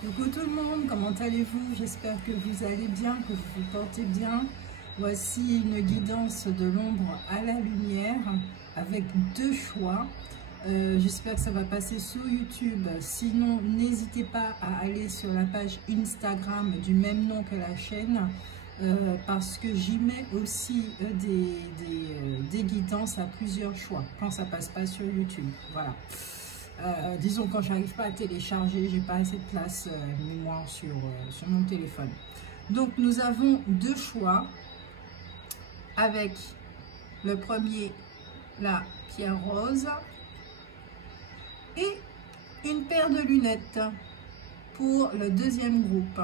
Coucou tout le monde, comment allez-vous? J'espère que vous allez bien, que vous vous portez bien. Voici une guidance de l'ombre à la lumière avec deux choix. J'espère que ça va passer sur YouTube. Sinon, n'hésitez pas à aller sur la page Instagram du même nom que la chaîne parce que j'y mets aussi des guidances à plusieurs choix quand ça passe pas sur YouTube. Voilà. Disons quand j'arrive pas à télécharger, j'ai pas assez de place mémoire sur mon téléphone. Donc nous avons deux choix avec le premier, la pierre rose, et une paire de lunettes pour le deuxième groupe.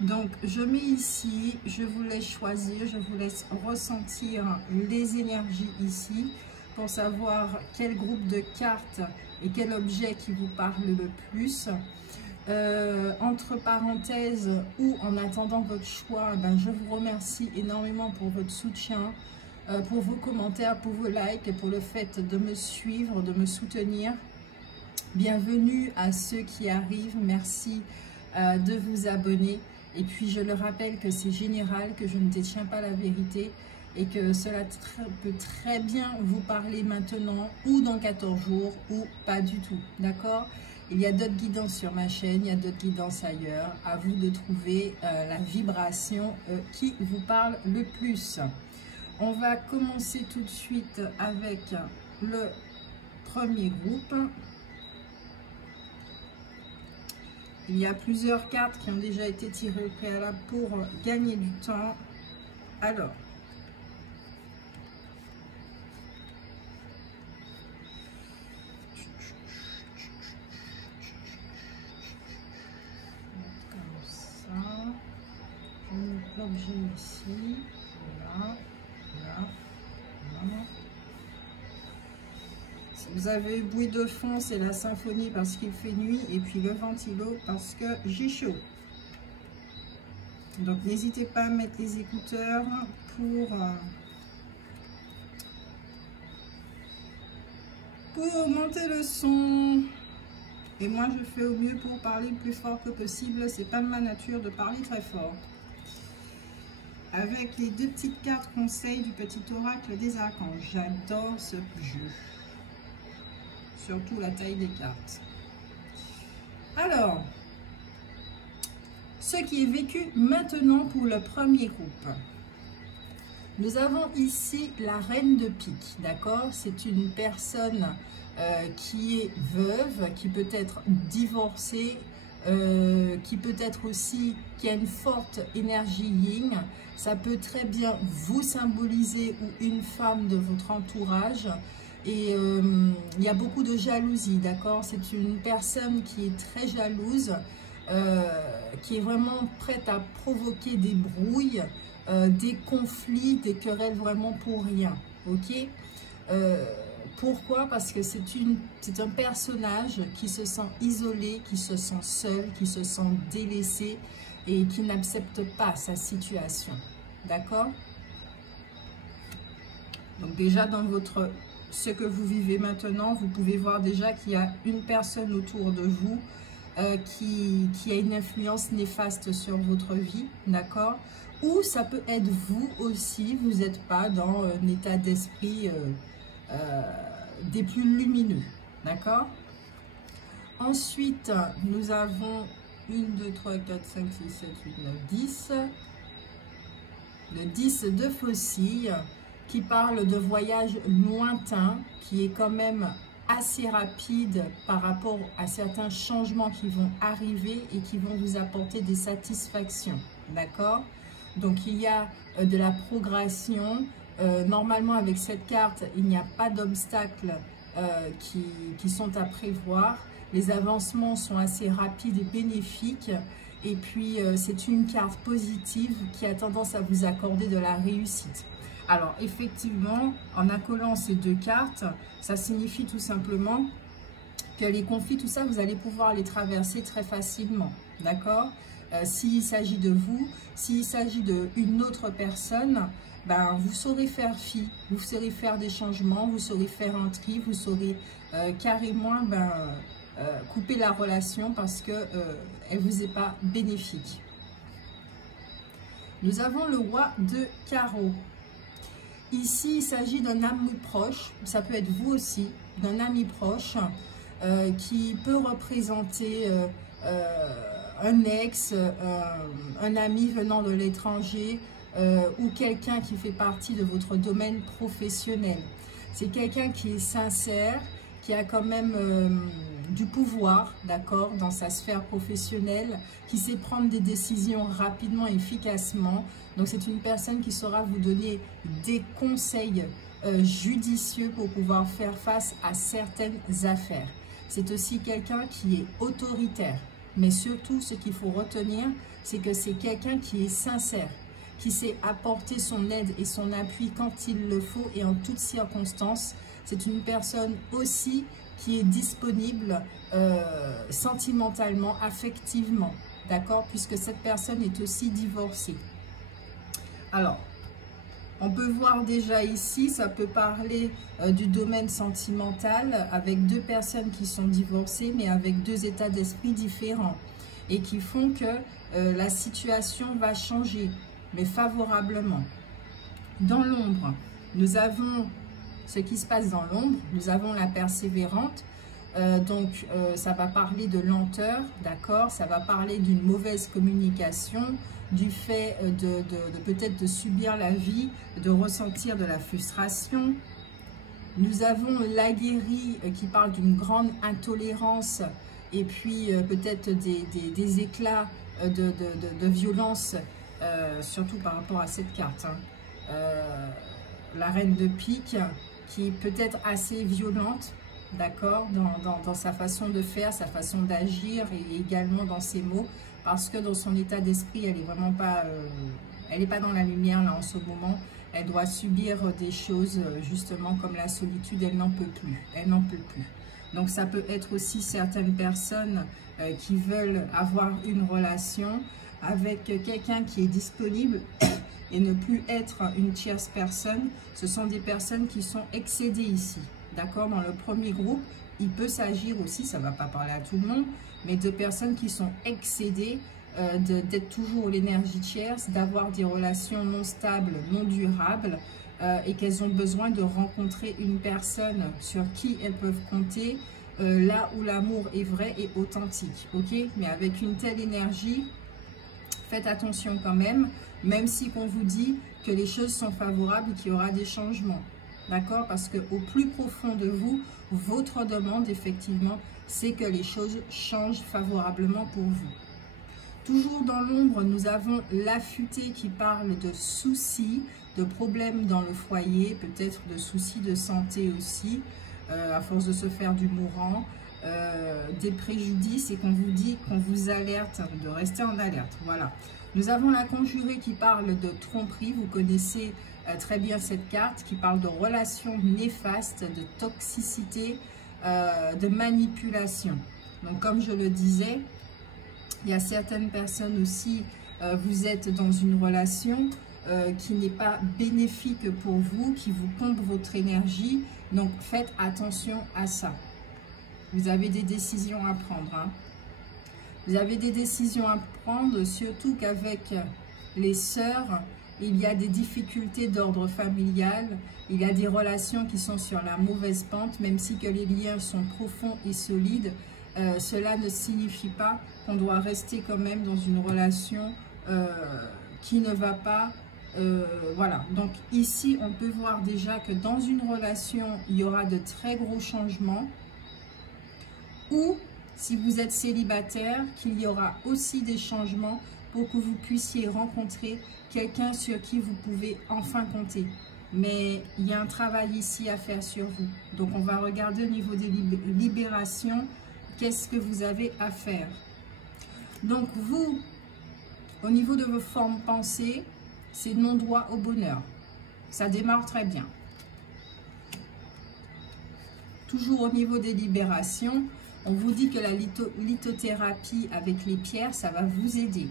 Donc je mets ici, je vous laisse choisir, je vous laisse ressentir les énergies ici pour savoir quel groupe de cartes et quel objet qui vous parle le plus. Entre parenthèses ou en attendant votre choix, je vous remercie énormément pour votre soutien, pour vos commentaires, pour vos likes et pour le fait de me suivre, de me soutenir. Bienvenue à ceux qui arrivent, merci de vous abonner. Et puis je le rappelle que c'est général, que je ne détiens pas la vérité et que cela peut très bien vous parler maintenant ou dans 14 jours ou pas du tout, d'accord? Il y a d'autres guidances sur ma chaîne, il y a d'autres guidances ailleurs. À vous de trouver la vibration qui vous parle le plus. On va commencer tout de suite avec le premier groupe. Il y a plusieurs cartes qui ont déjà été tirées au préalable pour gagner du temps. Alors, comme ça, je mets l'objet ici, voilà, là, voilà. Si vous avez eu bruit de fond, c'est la symphonie parce qu'il fait nuit et puis le ventilo parce que j'ai chaud. Donc n'hésitez pas à mettre les écouteurs pour augmenter le son. Et moi je fais au mieux pour parler le plus fort que possible. C'est pas de ma nature de parler très fort. Avec les deux petites cartes conseils du petit oracle des archanges. J'adore ce jeu. Surtout la taille des cartes. Alors, ce qui est vécu maintenant pour le premier groupe. Nous avons ici la reine de pique, d'accord? C'est une personne qui est veuve, qui peut être divorcée, qui peut être aussi, qui a une forte énergie yin. Ça peut très bien vous symboliser ou une femme de votre entourage. Et il y a beaucoup de jalousie, d'accord? C'est une personne qui est très jalouse, qui est vraiment prête à provoquer des brouilles, des conflits, des querelles vraiment pour rien, ok? Pourquoi? Parce que c'est un personnage qui se sent isolé, qui se sent seul, qui se sent délaissé et qui n'accepte pas sa situation, d'accord? Donc déjà dans ce que vous vivez maintenant, vous pouvez voir déjà qu'il y a une personne autour de vous qui a une influence néfaste sur votre vie, d'accord? Ou ça peut être vous aussi, vous n'êtes pas dans un état d'esprit des plus lumineux, d'accord? Ensuite, nous avons 1, 2, 3, 4, 5, 6, 7, 8, 9, 10. Le 10 de faucille, qui parle de voyage lointain, qui est quand même assez rapide par rapport à certains changements qui vont arriver et qui vont vous apporter des satisfactions, d'accord? Donc il y a de la progression. Normalement avec cette carte, il n'y a pas d'obstacles qui sont à prévoir. Les avancements sont assez rapides et bénéfiques. Et puis c'est une carte positive qui a tendance à vous accorder de la réussite. Alors effectivement, en accolant ces deux cartes, ça signifie tout simplement que les conflits, tout ça, vous allez pouvoir les traverser très facilement, d'accord? S'il s'agit de vous, s'il s'agit d'une autre personne, vous saurez faire fi, vous saurez faire des changements, vous saurez faire un tri, vous saurez carrément couper la relation parce que elle vous est pas bénéfique. Nous avons le roi de carreaux. Ici, il s'agit d'un ami proche, ça peut être vous aussi, d'un ami proche qui peut représenter un ex, un ami venant de l'étranger ou quelqu'un qui fait partie de votre domaine professionnel. C'est quelqu'un qui est sincère, qui a quand même du pouvoir, d'accord, dans sa sphère professionnelle, qui sait prendre des décisions rapidement et efficacement. Donc, c'est une personne qui saura vous donner des conseils judicieux pour pouvoir faire face à certaines affaires. C'est aussi quelqu'un qui est autoritaire. Mais surtout, ce qu'il faut retenir, c'est que c'est quelqu'un qui est sincère, qui sait apporter son aide et son appui quand il le faut et en toutes circonstances. C'est une personne aussi qui est disponible sentimentalement, affectivement, d'accord, puisque cette personne est aussi divorcée. Alors, on peut voir déjà ici, ça peut parler du domaine sentimental avec deux personnes qui sont divorcées, mais avec deux états d'esprit différents et qui font que la situation va changer, mais favorablement. Dans l'ombre, nous avons ce qui se passe dans l'ombre, nous avons la persévérante, donc ça va parler de lenteur, d'accord, ça va parler d'une mauvaise communication, du fait de peut-être de subir la vie, de ressentir de la frustration. Nous avons l'aguerri qui parle d'une grande intolérance et puis peut-être des éclats de violence, surtout par rapport à cette carte. Hein. La reine de pique qui est peut-être assez violente, d'accord, dans sa façon de faire, sa façon d'agir et également dans ses mots, parce que dans son état d'esprit, elle est vraiment pas, elle n'est pas dans la lumière là en ce moment. Elle doit subir des choses justement comme la solitude, elle n'en peut plus, elle n'en peut plus. Donc ça peut être aussi certaines personnes qui veulent avoir une relation avec quelqu'un qui est disponible et ne plus être une tierce personne. Ce sont des personnes qui sont excédées ici, d'accord. Dans le premier groupe, il peut s'agir aussi, ça ne va pas parler à tout le monde, mais de personnes qui sont excédées, d'être toujours l'énergie tierce, d'avoir des relations non stables, non durables, et qu'elles ont besoin de rencontrer une personne sur qui elles peuvent compter, là où l'amour est vrai et authentique, ok. Mais avec une telle énergie, faites attention quand même si on vous dit que les choses sont favorables et qu'il y aura des changements, d'accord, parce qu'au plus profond de vous, votre demande, effectivement, c'est que les choses changent favorablement pour vous. Toujours dans l'ombre, nous avons l'affûté qui parle de soucis, de problèmes dans le foyer, peut-être de soucis de santé aussi, à force de se faire du mourant, des préjudices, et qu'on vous dit, qu'on vous alerte, de rester en alerte, voilà. Nous avons la conjurée qui parle de tromperie, vous connaissez très bien cette carte, qui parle de relations néfastes, de toxicité, de manipulation. Donc comme je le disais, il y a certaines personnes aussi, vous êtes dans une relation qui n'est pas bénéfique pour vous, qui vous pompe votre énergie, donc faites attention à ça. Vous avez des décisions à prendre, hein. Vous avez des décisions à prendre, surtout qu'avec les sœurs, il y a des difficultés d'ordre familial, il y a des relations qui sont sur la mauvaise pente, même si que les liens sont profonds et solides, cela ne signifie pas qu'on doit rester quand même dans une relation qui ne va pas. Voilà, donc ici on peut voir déjà que dans une relation, il y aura de très gros changements, ou si vous êtes célibataire, qu'il y aura aussi des changements pour que vous puissiez rencontrer quelqu'un sur qui vous pouvez enfin compter. Mais il y a un travail ici à faire sur vous. Donc on va regarder au niveau des libérations, qu'est-ce que vous avez à faire. Donc vous, au niveau de vos formes pensées, c'est non droit au bonheur. Ça démarre très bien. Toujours au niveau des libérations, on vous dit que la lithothérapie avec les pierres, ça va vous aider.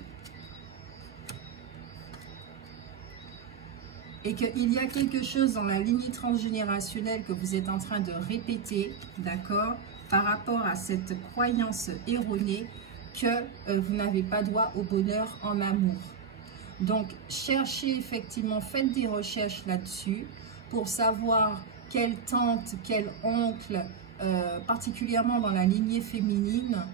Et qu'il y a quelque chose dans la lignée transgénérationnelle que vous êtes en train de répéter, d'accord, par rapport à cette croyance erronée que vous n'avez pas droit au bonheur en amour. Donc, cherchez effectivement, faites des recherches là-dessus pour savoir quelle tante, quel oncle, particulièrement dans la lignée féminine,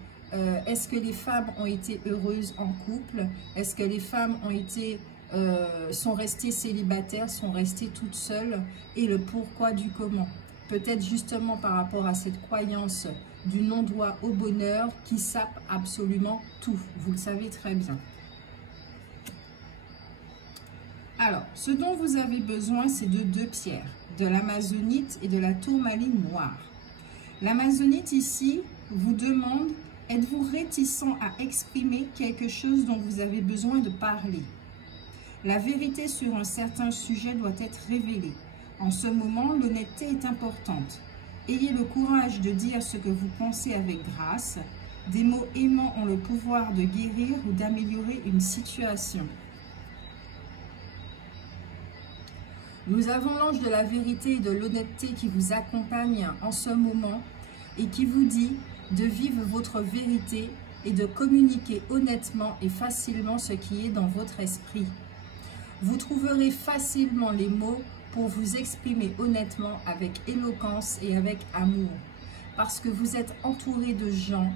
est-ce que les femmes ont été heureuses en couple? Est-ce que les femmes ont été, sont restées célibataires, sont restées toutes seules? Et le pourquoi du comment. Peut-être justement par rapport à cette croyance du non-droit au bonheur qui sape absolument tout. Vous le savez très bien. Alors, ce dont vous avez besoin, c'est de 2 pierres, de l'amazonite et de la tourmaline noire. L'amazonite ici vous demande, êtes-vous réticent à exprimer quelque chose dont vous avez besoin de parler? La vérité sur un certain sujet doit être révélée. En ce moment, l'honnêteté est importante. Ayez le courage de dire ce que vous pensez avec grâce. Des mots aimants ont le pouvoir de guérir ou d'améliorer une situation. Nous avons l'ange de la vérité et de l'honnêteté qui vous accompagne en ce moment et qui vous dit de vivre votre vérité et de communiquer honnêtement et facilement ce qui est dans votre esprit. Vous trouverez facilement les mots pour vous exprimer honnêtement avec éloquence et avec amour, parce que vous êtes entouré de gens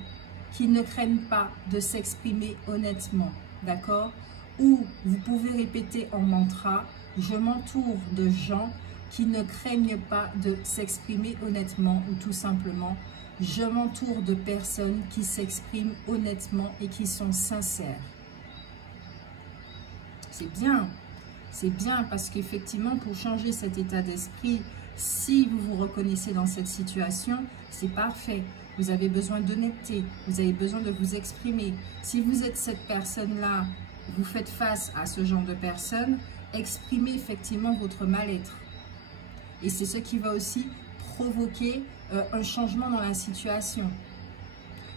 qui ne craignent pas de s'exprimer honnêtement, d'accord? Ou vous pouvez répéter en mantra, je m'entoure de gens qui ne craignent pas de s'exprimer honnêtement, ou tout simplement, je m'entoure de personnes qui s'expriment honnêtement et qui sont sincères. C'est bien. C'est bien parce qu'effectivement, pour changer cet état d'esprit, si vous vous reconnaissez dans cette situation, c'est parfait. Vous avez besoin d'honnêteté, vous avez besoin de vous exprimer. Si vous êtes cette personne-là, vous faites face à ce genre de personnes, exprimez effectivement votre mal-être. Et c'est ce qui va aussi provoquer un changement dans la situation.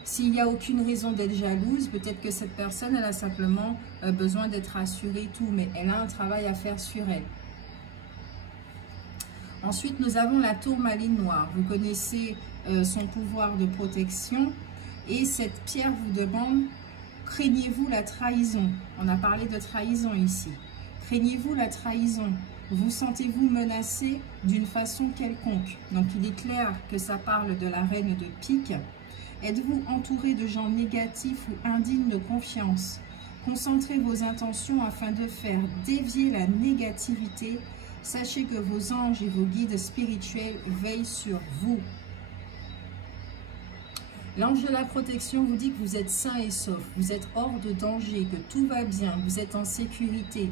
S'il n'y a aucune raison d'être jalouse, peut-être que cette personne, elle a simplement besoin d'être rassurée, tout, mais elle a un travail à faire sur elle. Ensuite, nous avons la tourmaline noire. Vous connaissez son pouvoir de protection et cette pierre vous demande, craignez-vous la trahison? On a parlé de trahison ici. Craignez-vous la trahison? Vous sentez-vous menacé d'une façon quelconque? Donc, il est clair que ça parle de la reine de pique. Êtes-vous entouré de gens négatifs ou indignes de confiance? Concentrez vos intentions afin de faire dévier la négativité. Sachez que vos anges et vos guides spirituels veillent sur vous. L'ange de la protection vous dit que vous êtes sain et sauf, vous êtes hors de danger, que tout va bien, vous êtes en sécurité.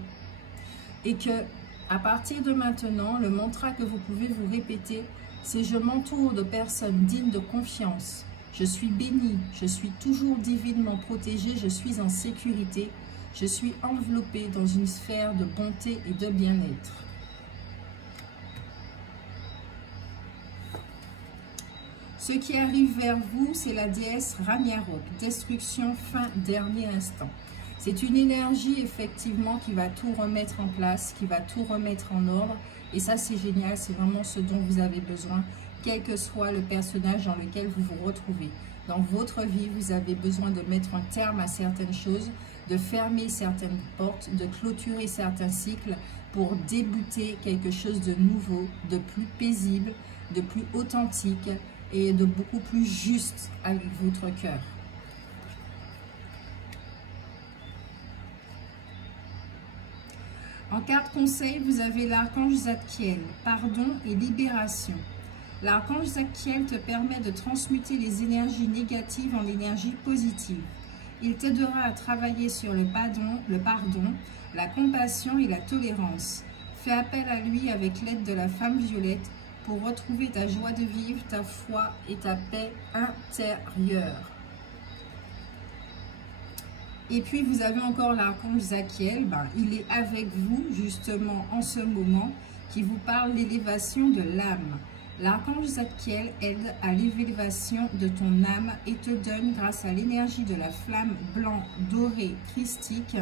Et que, à partir de maintenant, le mantra que vous pouvez vous répéter, c'est « Je m'entoure de personnes dignes de confiance ». Je suis béni, je suis toujours divinement protégé, je suis en sécurité, je suis enveloppé dans une sphère de bonté et de bien-être. Ce qui arrive vers vous, c'est la déesse Ragnarok, destruction, fin, dernier instant. C'est une énergie effectivement qui va tout remettre en place, qui va tout remettre en ordre. Et ça, c'est génial, c'est vraiment ce dont vous avez besoin, quel que soit le personnage dans lequel vous vous retrouvez. Dans votre vie, vous avez besoin de mettre un terme à certaines choses, de fermer certaines portes, de clôturer certains cycles pour débuter quelque chose de nouveau, de plus paisible, de plus authentique et de beaucoup plus juste avec votre cœur. En carte conseil, vous avez l'archange Zadkiel, pardon et libération. L'archange Zadkiel te permet de transmuter les énergies négatives en énergie positive. Il t'aidera à travailler sur le pardon, la compassion et la tolérance. Fais appel à lui avec l'aide de la femme violette pour retrouver ta joie de vivre, ta foi et ta paix intérieure. Et puis vous avez encore l'archange Zadkiel, il est avec vous justement en ce moment, qui vous parle de l'élévation de l'âme. L'archange Zadkiel aide à l'élévation de ton âme et te donne, grâce à l'énergie de la flamme blanc dorée christique,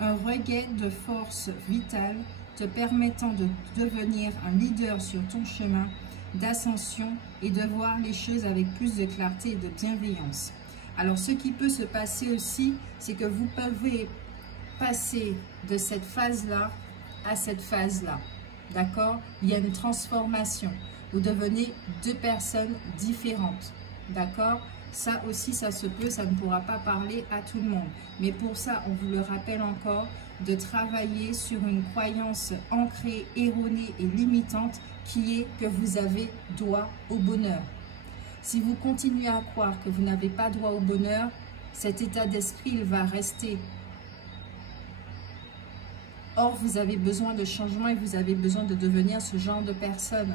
un regain de force vitale te permettant de devenir un leader sur ton chemin d'ascension et de voir les choses avec plus de clarté et de bienveillance. Alors, ce qui peut se passer aussi, c'est que vous pouvez passer de cette phase-là à cette phase-là. D'accord? Il y a une transformation. Vous devenez deux personnes différentes. D'accord? Ça aussi, ça se peut, ça ne pourra pas parler à tout le monde. Mais pour ça, on vous le rappelle encore, de travailler sur une croyance ancrée, erronée et limitante qui est que vous avez droit au bonheur. Si vous continuez à croire que vous n'avez pas droit au bonheur, cet état d'esprit, il va rester. Or, vous avez besoin de changement et vous avez besoin de devenir ce genre de personne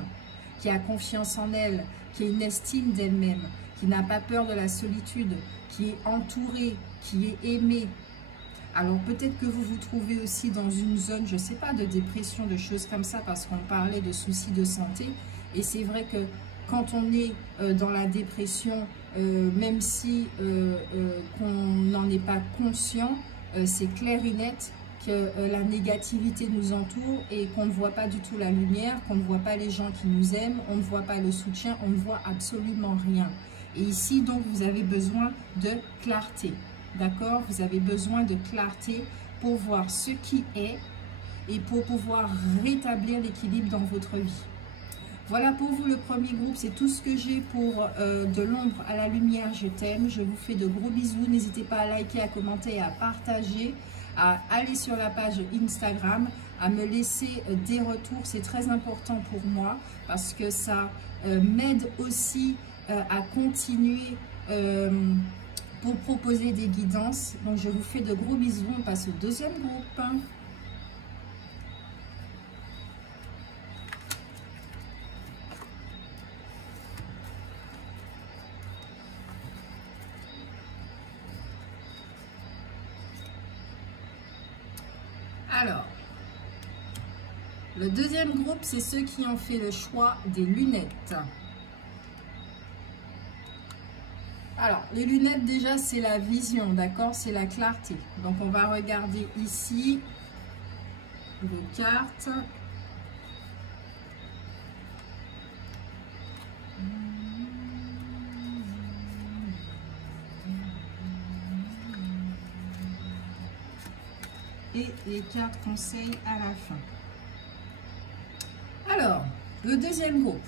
qui a confiance en elle, qui a une estime d'elle-même, qui n'a pas peur de la solitude, qui est entourée, qui est aimée. Alors peut-être que vous vous trouvez aussi dans une zone, je ne sais pas, de dépression, de choses comme ça, parce qu'on parlait de soucis de santé. Et c'est vrai que quand on est dans la dépression, même si qu'on n'en est pas conscient, c'est clair et net que la négativité nous entoure et qu'on ne voit pas du tout la lumière, qu'on ne voit pas les gens qui nous aiment, on ne voit pas le soutien, on ne voit absolument rien. Et ici, donc, vous avez besoin de clarté, d'accord? Vous avez besoin de clarté pour voir ce qui est et pour pouvoir rétablir l'équilibre dans votre vie. Voilà pour vous le premier groupe, c'est tout ce que j'ai pour de l'ombre à la lumière, je t'aime. Je vous fais de gros bisous, n'hésitez pas à liker, à commenter, à partager, à aller sur la page Instagram, à me laisser des retours, c'est très important pour moi parce que ça m'aide aussi à continuer pour proposer des guidances. Donc je vous fais de gros bisous, on passe au deuxième groupe. Alors, le deuxième groupe, c'est ceux qui ont fait le choix des lunettes. Alors, les lunettes, déjà, c'est la vision, d'accord? C'est la clarté. Donc, on va regarder ici vos cartes. Et les cartes conseils à la fin. Alors, le deuxième groupe.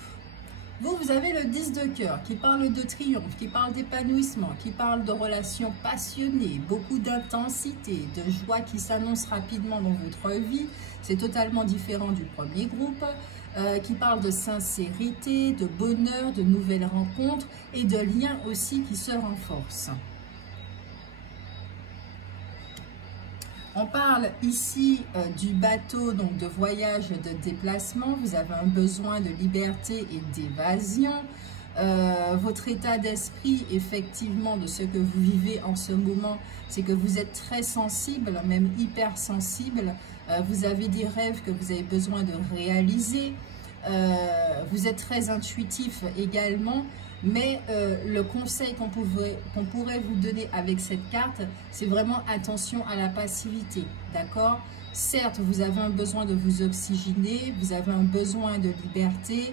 Vous avez le 10 de cœur qui parle de triomphe, qui parle d'épanouissement, qui parle de relations passionnées, beaucoup d'intensité, de joie qui s'annonce rapidement dans votre vie. C'est totalement différent du premier groupe, qui parle de sincérité, de bonheur, de nouvelles rencontres et de liens aussi qui se renforcent. On parle ici du bateau, donc de voyage, de déplacement. Vous avez un besoin de liberté et d'évasion. Votre état d'esprit, effectivement, de ce que vous vivez en ce moment, c'est que vous êtes très sensible, même hypersensible. Vous avez des rêves que vous avez besoin de réaliser. Vous êtes très intuitif également. Mais le conseil qu'on pourrait vous donner avec cette carte, c'est vraiment attention à la passivité, d'accord? Certes, vous avez un besoin de vous oxygéner, vous avez un besoin de liberté,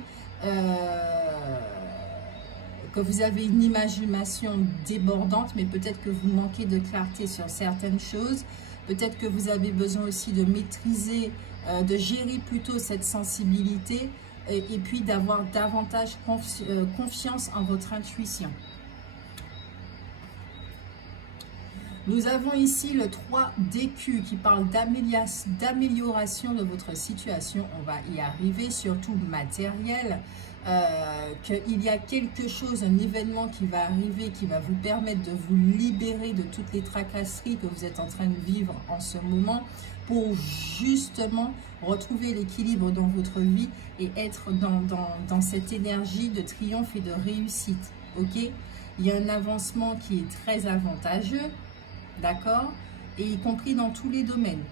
que vous avez une imagination débordante, mais peut-être que vous manquez de clarté sur certaines choses. Peut-être que vous avez besoin aussi de maîtriser, de gérer plutôt cette sensibilité, et puis d'avoir davantage confiance en votre intuition. Nous avons ici le 3 d'écus qui parle d'amélioration de votre situation. On va y arriver, surtout matériel, qu'il y a quelque chose, un événement qui va arriver, qui va vous permettre de vous libérer de toutes les tracasseries que vous êtes en train de vivre en ce moment, pour justement retrouver l'équilibre dans votre vie et être dans cette énergie de triomphe et de réussite. Ok? Il y a un avancement qui est très avantageux, d'accord? Et y compris dans tous les domaines.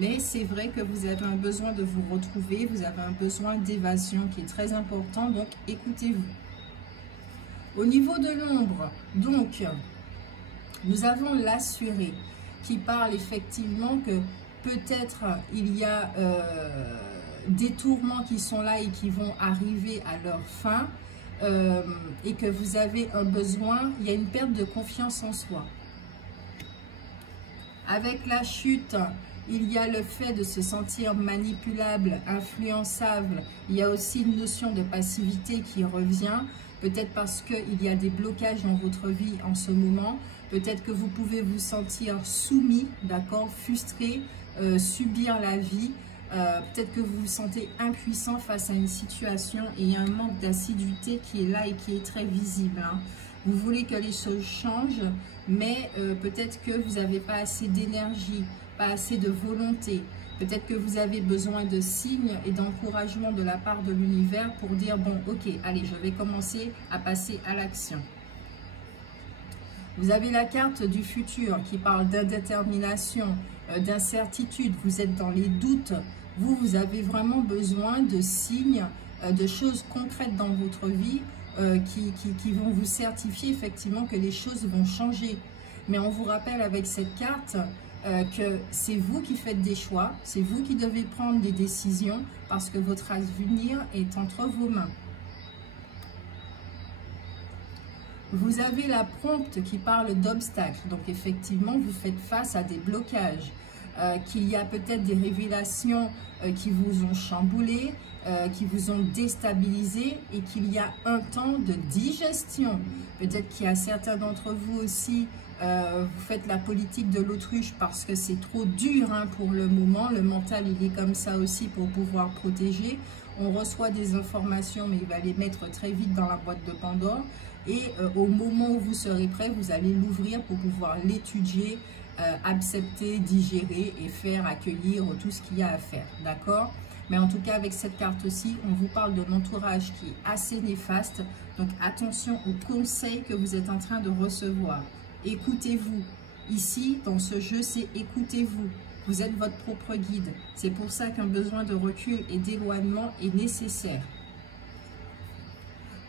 Mais c'est vrai que vous avez un besoin de vous retrouver, vous avez un besoin d'évasion qui est très important, donc écoutez-vous. Au niveau de l'ombre, donc, nous avons l'assuré qui parle effectivement que peut-être il y a des tourments qui sont là et qui vont arriver à leur fin, et que vous avez un besoin, il y a une perte de confiance en soi. Avec la chute, il y a le fait de se sentir manipulable, influençable. Il y a aussi une notion de passivité qui revient, peut-être parce qu'il y a des blocages dans votre vie en ce moment. Peut-être que vous pouvez vous sentir soumis, d'accord, frustré, subir la vie. Peut-être que vous vous sentez impuissant face à une situation et il y a un manque d'assiduité qui est là et qui est très visible, hein. Vous voulez que les choses changent, mais peut-être que vous n'avez pas assez d'énergie, pas assez de volonté. Peut-être que vous avez besoin de signes et d'encouragement de la part de l'univers pour dire, bon, ok, allez, je vais commencer à passer à l'action. Vous avez la carte du futur qui parle d'indétermination, d'incertitude. Vous êtes dans les doutes. Vous avez vraiment besoin de signes, de choses concrètes dans votre vie qui vont vous certifier effectivement que les choses vont changer. Mais on vous rappelle avec cette carte que c'est vous qui faites des choix, c'est vous qui devez prendre des décisions parce que votre avenir est entre vos mains. Vous avez la prompte qui parle d'obstacles. Donc effectivement, vous faites face à des blocages. Qu'il y a peut-être des révélations qui vous ont chamboulé, qui vous ont déstabilisé et qu'il y a un temps de digestion. Peut-être qu'il y a certains d'entre vous aussi, vous faites la politique de l'autruche parce que c'est trop dur, hein, pour le moment. Le mental, il est comme ça aussi pour pouvoir protéger. On reçoit des informations, mais il va les mettre très vite dans la boîte de Pandore. Et au moment où vous serez prêt, vous allez l'ouvrir pour pouvoir l'étudier, accepter, digérer et faire accueillir tout ce qu'il y a à faire, d'accord? Mais en tout cas, avec cette carte-ci, on vous parle d'un entourage qui est assez néfaste. Donc, attention aux conseils que vous êtes en train de recevoir. Écoutez-vous. Ici, dans ce jeu, c'est écoutez-vous. Vous êtes votre propre guide. C'est pour ça qu'un besoin de recul et d'éloignement est nécessaire.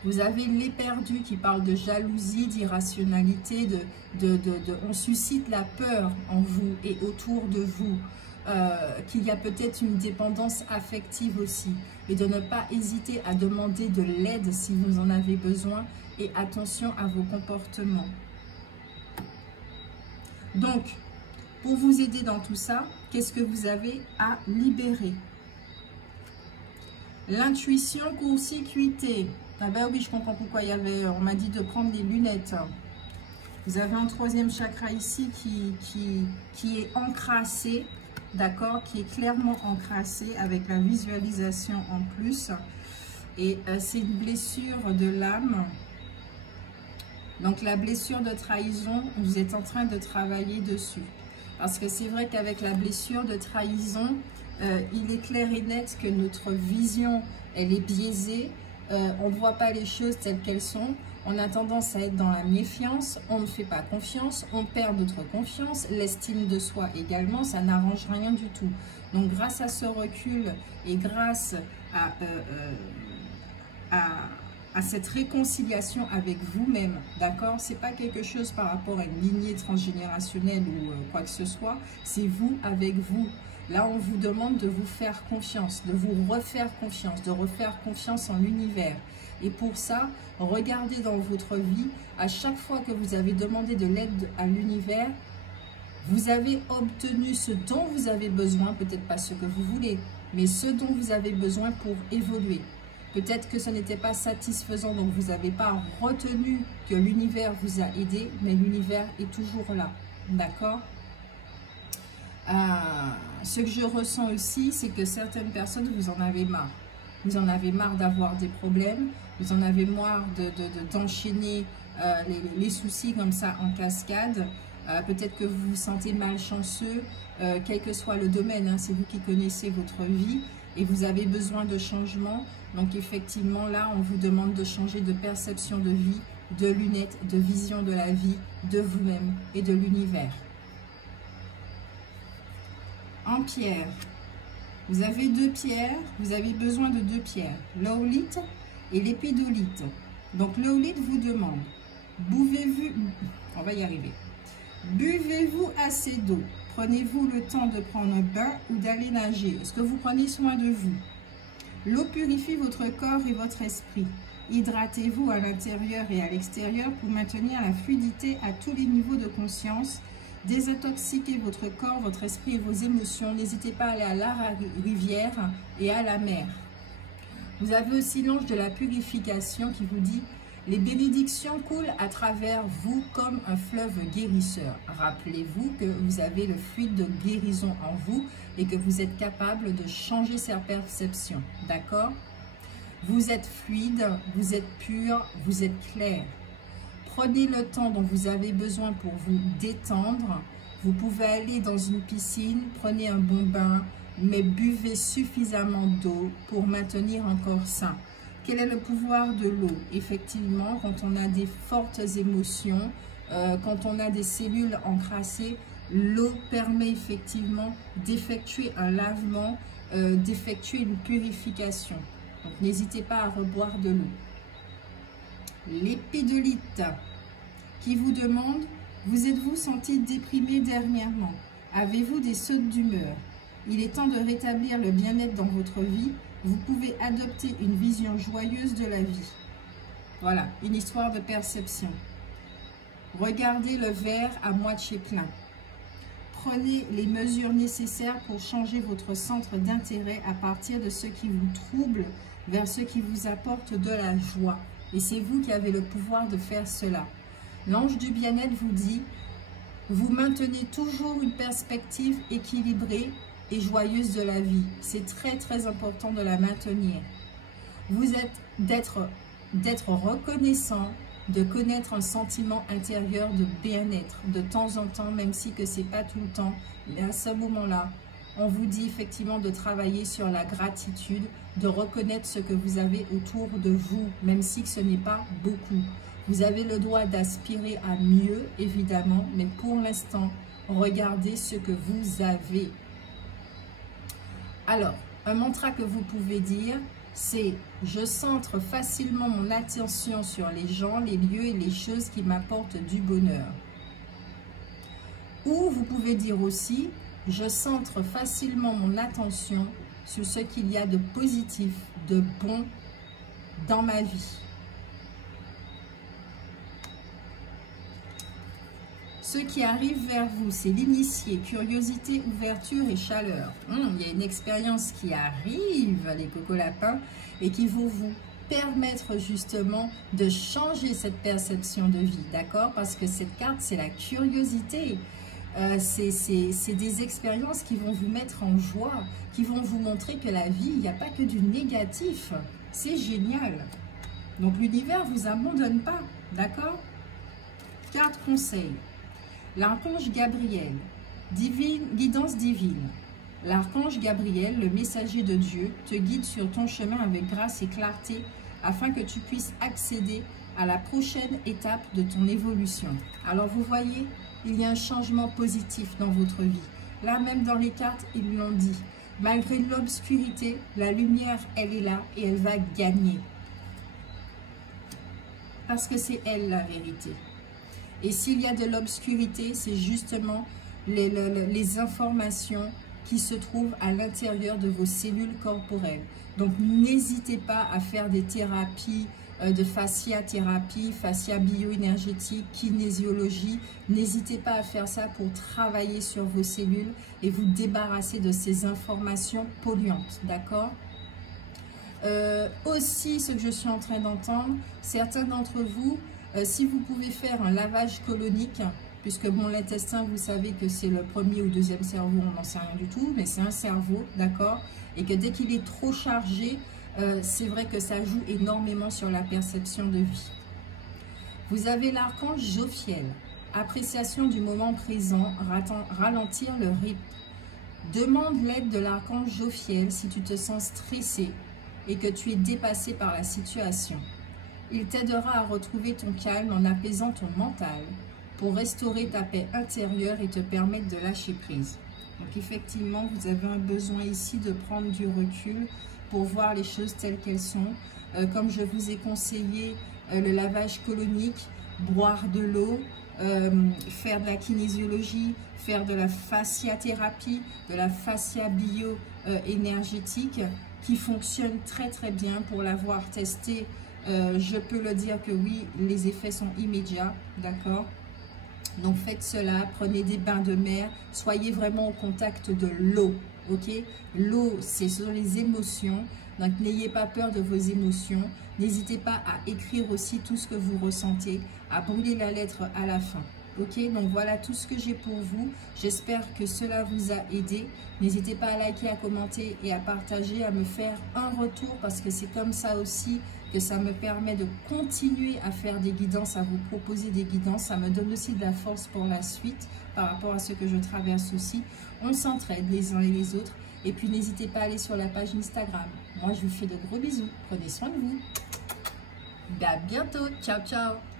Vous avez l'éperdu qui parle de jalousie, d'irrationalité, on suscite la peur en vous et autour de vous, qu'il y a peut-être une dépendance affective aussi. Et de ne pas hésiter à demander de l'aide si vous en avez besoin et attention à vos comportements. Donc, pour vous aider dans tout ça, qu'est-ce que vous avez à libérer? L'intuition court-circuitée. Ah ben oui, je comprends pourquoi il y avait, on m'a dit de prendre les lunettes. Vous avez un troisième chakra ici qui est encrassé, d'accord, qui est clairement encrassé avec la visualisation en plus. Et c'est une blessure de l'âme. Donc la blessure de trahison, vous êtes en train de travailler dessus. Parce que c'est vrai qu'avec la blessure de trahison, il est clair et net que notre vision, elle est biaisée. On ne voit pas les choses telles qu'elles sont. On a tendance à être dans la méfiance. On ne fait pas confiance. On perd notre confiance. L'estime de soi également, ça n'arrange rien du tout. Donc grâce à ce recul et grâce à cette réconciliation avec vous-même, d'accord? C'est pas quelque chose par rapport à une lignée transgénérationnelle ou quoi que ce soit. C'est vous avec vous. Là, on vous demande de vous faire confiance, de vous refaire confiance, de refaire confiance en l'univers. Et pour ça, regardez dans votre vie, à chaque fois que vous avez demandé de l'aide à l'univers, vous avez obtenu ce dont vous avez besoin, peut-être pas ce que vous voulez, mais ce dont vous avez besoin pour évoluer. Peut-être que ce n'était pas satisfaisant, donc vous n'avez pas retenu que l'univers vous a aidé, mais l'univers est toujours là, d'accord? Ce que je ressens aussi, c'est que certaines personnes, vous en avez marre. Vous en avez marre d'avoir des problèmes, vous en avez marre d'enchaîner les soucis comme ça en cascade. Peut-être que vous vous sentez malchanceux, quel que soit le domaine, hein, c'est vous qui connaissez votre vie et vous avez besoin de changement. Donc effectivement, là, on vous demande de changer de perception de vie, de lunettes, de vision de la vie, de vous-même et de l'univers. En pierre, vous avez deux pierres, vous avez besoin de deux pierres, l'oolite et l'épidolite. Donc l'oolite vous demande, buvez-vous, on va y arriver, buvez-vous assez d'eau? Prenez-vous le temps de prendre un bain ou d'aller nager? Est-ce que vous prenez soin de vous? L'eau purifie votre corps et votre esprit. Hydratez-vous à l'intérieur et à l'extérieur pour maintenir la fluidité à tous les niveaux de conscience. Désintoxiquez votre corps, votre esprit et vos émotions. N'hésitez pas à aller à la rivière et à la mer. Vous avez aussi l'ange de la purification qui vous dit « Les bénédictions coulent à travers vous comme un fleuve guérisseur. » Rappelez-vous que vous avez le fluide de guérison en vous et que vous êtes capable de changer sa perception. D'accord? Vous êtes fluide, vous êtes pur, vous êtes clair. Prenez le temps dont vous avez besoin pour vous détendre. Vous pouvez aller dans une piscine, prenez un bon bain, mais buvez suffisamment d'eau pour maintenir un corps sain. Quel est le pouvoir de l'eau? Effectivement, quand on a des fortes émotions, quand on a des cellules encrassées, l'eau permet effectivement d'effectuer un lavement, d'effectuer une purification. Donc n'hésitez pas à reboire de l'eau. L'épidolite qui vous demande, vous êtes-vous senti déprimé dernièrement? Avez-vous des sautes d'humeur? Il est temps de rétablir le bien-être dans votre vie. Vous pouvez adopter une vision joyeuse de la vie. Voilà, une histoire de perception. Regardez le verre à moitié plein. Prenez les mesures nécessaires pour changer votre centre d'intérêt à partir de ce qui vous trouble vers ce qui vous apporte de la joie. Et c'est vous qui avez le pouvoir de faire cela. L'ange du bien-être vous dit, vous maintenez toujours une perspective équilibrée et joyeuse de la vie. C'est très très important de la maintenir. Vous êtes d'être reconnaissant, de connaître un sentiment intérieur de bien-être de temps en temps, même si que c'est pas tout le temps. Mais à ce moment-là, on vous dit effectivement de travailler sur la gratitude, de reconnaître ce que vous avez autour de vous, même si ce n'est pas beaucoup. Vous avez le droit d'aspirer à mieux, évidemment, mais pour l'instant, regardez ce que vous avez. Alors, un mantra que vous pouvez dire, c'est « Je centre facilement mon attention sur les gens, les lieux et les choses qui m'apportent du bonheur. » Ou vous pouvez dire aussi « Je centre facilement mon attention sur ce qu'il y a de positif, de bon dans ma vie. » Ce qui arrive vers vous, c'est l'initié, curiosité, ouverture et chaleur. Il y a une expérience qui arrive, les coco-lapins, et qui vont vous permettre justement de changer cette perception de vie, d'accord? Parce que cette carte, c'est la curiosité. C'est des expériences qui vont vous mettre en joie, qui vont vous montrer que la vie, il n'y a pas que du négatif. C'est génial. Donc l'univers ne vous abandonne pas, d'accord? Carte conseil. L'archange Gabriel, guidance divine. L'archange Gabriel, le messager de Dieu, te guide sur ton chemin avec grâce et clarté afin que tu puisses accéder à la prochaine étape de ton évolution. Alors vous voyez, il y a un changement positif dans votre vie. Là même dans les cartes, ils l'ont dit. Malgré l'obscurité, la lumière, elle est là et elle va gagner. Parce que c'est elle la vérité. Et s'il y a de l'obscurité, c'est justement les informations qui se trouvent à l'intérieur de vos cellules corporelles. Donc, n'hésitez pas à faire des thérapies de fasciathérapie, fascia bioénergétique, kinésiologie. N'hésitez pas à faire ça pour travailler sur vos cellules et vous débarrasser de ces informations polluantes, d'accord ? Aussi, ce que je suis en train d'entendre, certains d'entre vous, si vous pouvez faire un lavage colonique, puisque bon, l'intestin, vous savez que c'est le premier ou deuxième cerveau, on n'en sait rien du tout, mais c'est un cerveau, d'accord? Et que dès qu'il est trop chargé, c'est vrai que ça joue énormément sur la perception de vie. Vous avez l'archange Jophiel, appréciation du moment présent, ralentir le rythme. Demande l'aide de l'archange Jophiel si tu te sens stressé et que tu es dépassé par la situation. Il t'aidera à retrouver ton calme en apaisant ton mental pour restaurer ta paix intérieure et te permettre de lâcher prise. Donc effectivement, vous avez un besoin ici de prendre du recul pour voir les choses telles qu'elles sont. Comme je vous ai conseillé le lavage colonique, boire de l'eau, faire de la kinésiologie, faire de la fasciathérapie, de la fascia bio-énergétique qui fonctionne très très bien. Pour l'avoir testé, je peux le dire que oui, les effets sont immédiats, d'accord? Donc faites cela, prenez des bains de mer, soyez vraiment au contact de l'eau, ok? L'eau, ce sont les émotions, donc n'ayez pas peur de vos émotions. N'hésitez pas à écrire aussi tout ce que vous ressentez, à brûler la lettre à la fin. Ok, donc voilà tout ce que j'ai pour vous. J'espère que cela vous a aidé. N'hésitez pas à liker, à commenter et à partager, à me faire un retour parce que c'est comme ça aussi que ça me permet de continuer à faire des guidances, à vous proposer des guidances. Ça me donne aussi de la force pour la suite par rapport à ce que je traverse aussi. On s'entraide les uns et les autres. Et puis n'hésitez pas à aller sur la page Instagram. Moi, je vous fais de gros bisous. Prenez soin de vous. À bientôt. Ciao, ciao.